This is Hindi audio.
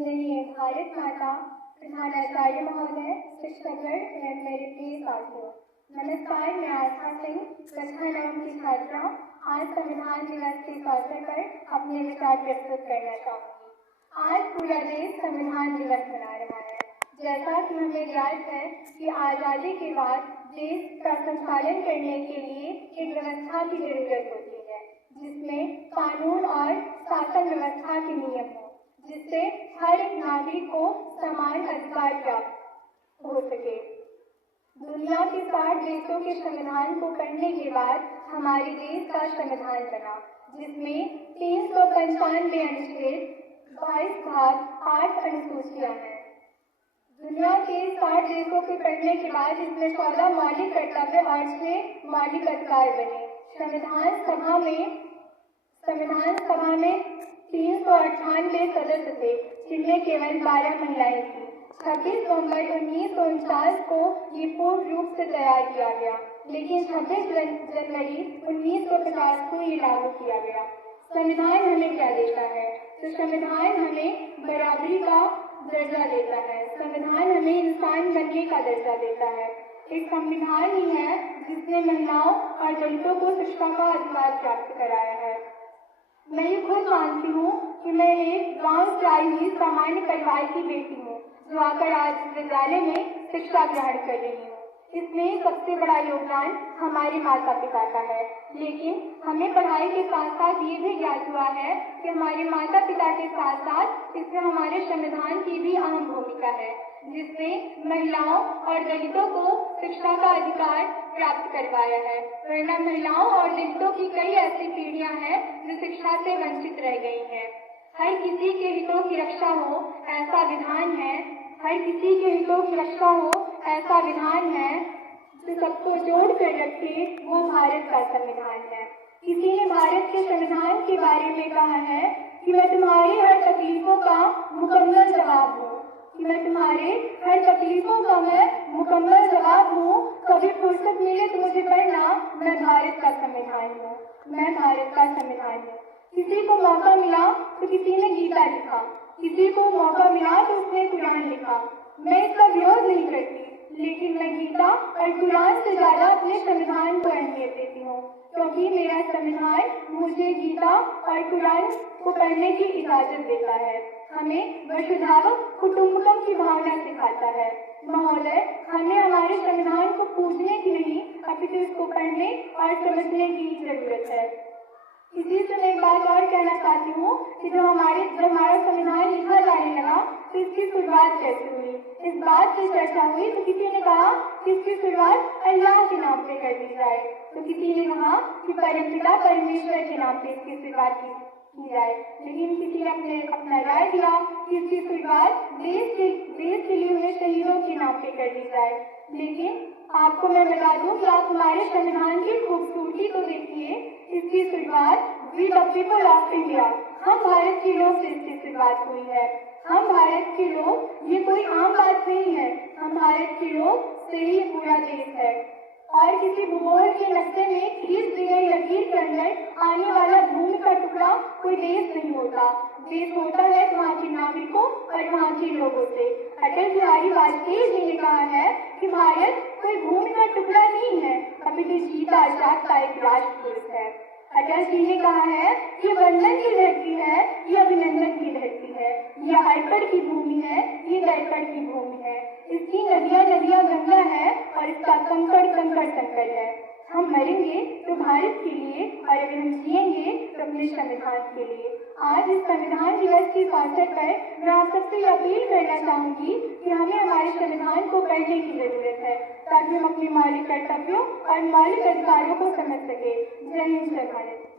वंदनीय भारत माता, प्रधानाचार्य महोदय, शिक्षकगण एवं मेरे प्रिय साथियों, नमस्कार। मैं आस्था सिंह, कक्षा 9 की छात्रा, आज संविधान दिवस के अवसर पर अपने विचार प्रस्तुत करना चाहूँगी। आज पूरा देश संविधान दिवस मना रहा है। जैसा कि हमें ज्ञात है कि आज़ादी के बाद देश का संचालन करने के लिए एक व्यवस्था की जरूरत होती है, जिसमें कानून और शासन व्यवस्था के नियम हो, जिससे हर एक नागरिक को समान अधिकार प्राप्त हो सके। दुनिया के 60 देशों के संविधान को पढ़ने के बाद हमारे देश का संविधान बना, जिसमें 395 अनुच्छेद, 22 भाग, 8 अनुसूचियां हैं। दुनिया के 60 देशों के पढ़ने के बाद इसमें 14 मौलिक कर्तव्य और 6 मौलिक अधिकार बने। संविधान सभा में 398 सदस्य थे, जिनमें केवल 12 महिलाएं थीं। 26 नवंबर 1949 को ये पूर्ण रूप से तैयार किया गया, लेकिन 26 जनवरी 1950 को ये लागू किया गया। संविधान हमें क्या देता है? तो संविधान हमें बराबरी का दर्जा देता है। संविधान हमें इंसान बनने का दर्जा देता है। एक संविधान ही है जिसने महिलाओं और दलितों को शिक्षा का अधिकार प्राप्त कराया है। मैं ये खुद मानती हूँ कि मैं एक गांव से आई हुई सामान्य परिवार की बेटी हूँ, जो आकर आज विद्यालय में शिक्षा ग्रहण कर रही हूँ। इसमें सबसे बड़ा योगदान हमारे माता पिता का है, लेकिन हमें पढ़ाई के साथ साथ ये भी ज्ञात हुआ है कि हमारे माता पिता के साथ साथ इसमें हमारे संविधान की भी अहम भूमिका है, जिसमें महिलाओं और दलितों को शिक्षा का अधिकार प्राप्त करवाया है। वरना महिलाओं और दलितों की कई ऐसी पीढ़ियां हैं जो शिक्षा से वंचित रह गई हैं। हर किसी के हितों की रक्षा हो ऐसा विधान है, हर किसी के हितों की रक्षा हो ऐसा विधान है जो सबको जोड़ कर रखे, वो भारत का संविधान है। किसी ने भारत के संविधान के बारे में कहा है कि मैं तुम्हारी हर तकलीफों का मुकम्मल जवाब हूँ, कि मैं तुम्हारे हर तकलीफों का मैं मुकम्मल जवाब हूँ। कभी फुर्सत मिले तो मुझे पढ़ना, मैं भारत का संविधान हूँ, मैं भारत का संविधान हूँ। किसी को मौका मिला तो किसी ने गीता लिखा, किसी को मौका मिला तो उसने कुरान लिखा। मैं इसका विरोध नहीं करती, लेकिन मैं गीता और कुरान से ज्यादा अपने संविधान को अहमियत देती हूँ, क्योंकि मेरा संविधान मुझे गीता और कुरान को पढ़ने की इजाजत देता है। हमें वसुधैव कुटुंबकम की भावना सिखाता है। महोदय, हमें हमारे संविधान को पूछने की नहीं, अपितु इसको पढ़ने और समझने की जरूरत है। इसी से मैं एक बात और कहना चाहती हूँ कि जब हमारा संविधान लिखा जाने लगा तो इसकी शुरुआत कैसे हुई, इस बात की चर्चा हुई। तो किसी ने कहा कि इसकी शुरुआत अल्लाह के नाम पे कर दी जाए, तो किसी ने कहा कि परमपिता परमेश्वर के नाम पे इसकी शुरुआत की जाए, लेकिन किसी ने अपना राय दिया कि इसकी शुरुआत देश के लिए हुए शहीदों के नाम पे कर दी जाए। लेकिन आपको मैं बता दूं कि आप हमारे संविधान की खूबसूरती तो देखिए, इसकी शुरुआत we the people of India, हम भारत के लोग से इसकी शुरुआत हुई है। हम भारत के लोग, ये कोई आम बात नहीं है, हम भारत के लोग से ही पूरा देश है। और किसी भूगोल के नक्शे में खींच दी गई लकीर के अंदर आने वाला भूमि का टुकड़ा कोई देश नहीं होता। देश होता है वहाँ के नागरिकों और वहाँ के लोगों से। अटल बिहारी वाजपेयी जी ने कहा है कि भारत कोई भूमि का टुकड़ा नहीं है, अपितु जीता आजाद का एक राष्ट्र है। अटल जी ने कहा है कि वंदन की धरती है, ये अभिनंदन की धरती है, यह अर्पण की भूमि है, ये दर्पण की भूमि है, इसकी नदियां गंगा है और इसका कंकड़ संकट है। हम मरेंगे तो भारत के लिए और अगर हम जिएंगे तो अपने संविधान के लिए। आज इस संविधान दिवस के अवसर पर मैं आप सबसे अपील करना चाहूंगी कि हमें हमारे संविधान को पढ़ने की जरूरत है, ताकि हम अपने मौलिक कर्तव्यों और मौलिक अधिकारों को समझ सके। जय हिंद, जय भारत।